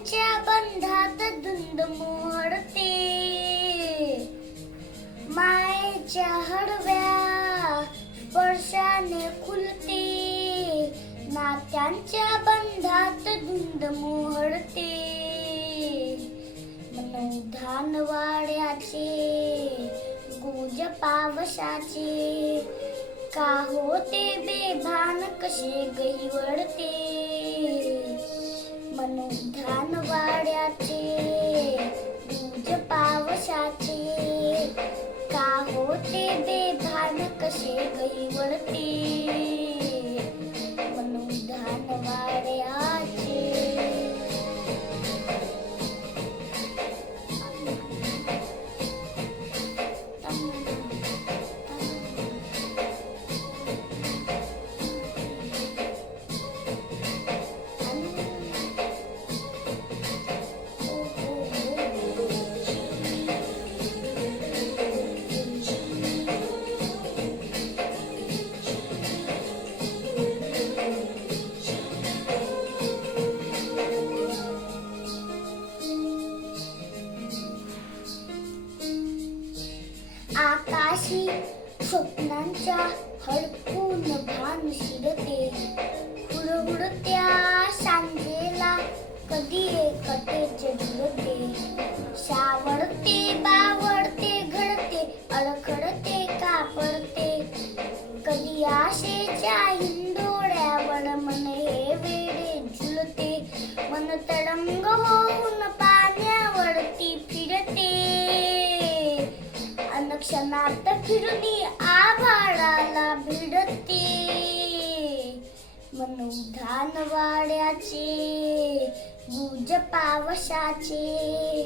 नात्यांच्या बंधात धुंद मोहरते, मायेच्या हळव्या स्पर्शाने खुलते, नात्यांच्या बंधात धुंद मोहरते. मनोधान वाड्याचे गुज पावसाचे, का होते बेभान कसे गहिवरते. मनोधान वाड्याचे गुज पावसाचे, का होते बेभान कसे गहिवरते. मनोधान वाड्याचे. आकाशी स्वप्नांच्या हडकून भान शिरते, हुडहुडत्या सांजेला कधी एकटेच झुरते. सावरते बावरते घडते, अडखडते कापडते, कधी आशेच्या हिंदोड्यावर मन हे वेडे झुलते. मन तरंग होऊन पाण्यावरती फिरते, क्षणात फिरुनी आभाळाला भिडते. मनोधान वाड्याचे गुज पावसाचे,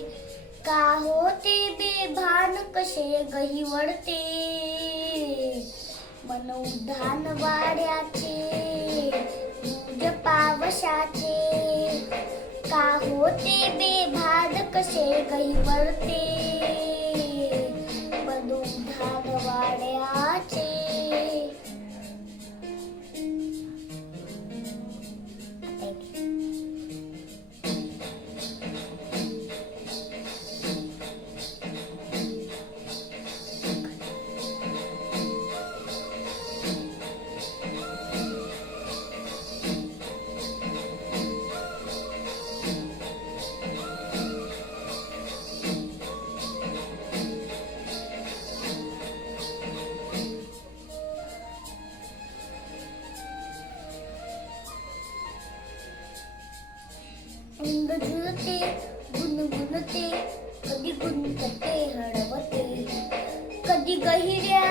का होते बेभान कसे गहिवरते. मनोधान वाड्याचे गुज पावसाचे, का होते बेभान कसे गहिवरते. मनोधान वाड्याचे. झुलते गुणगुणते, कधी गुंतते हळवते, कधी गहिऱ्या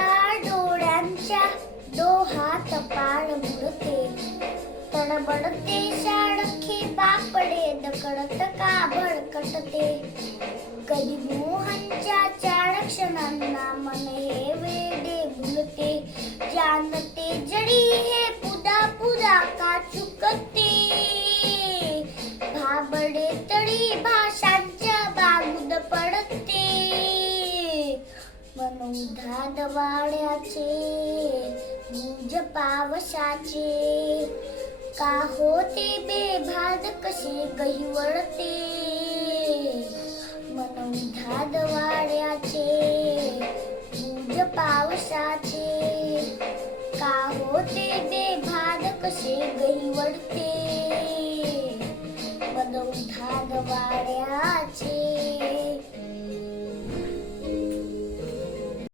डोळ्यांच्या डोहात पाळ बुडते. तडबडते शाडखे बापडे, दकडत का भडकटते, कधी मोहनच्या चार क्षणांना मन हे वेडे भुलते. जानते जडी हे पुदा पुदा का चुकते, भाबडे तळी भाषांच्या बागुद पडते. मनोधान वाड्याचे गुज पावसाचे, का होते बेभान कसे गहिवरते. मनोधान वाड्याचे गुज पावसाचे, का होते बेभान कसे गहिवरते. मनोधान वाड्याचे.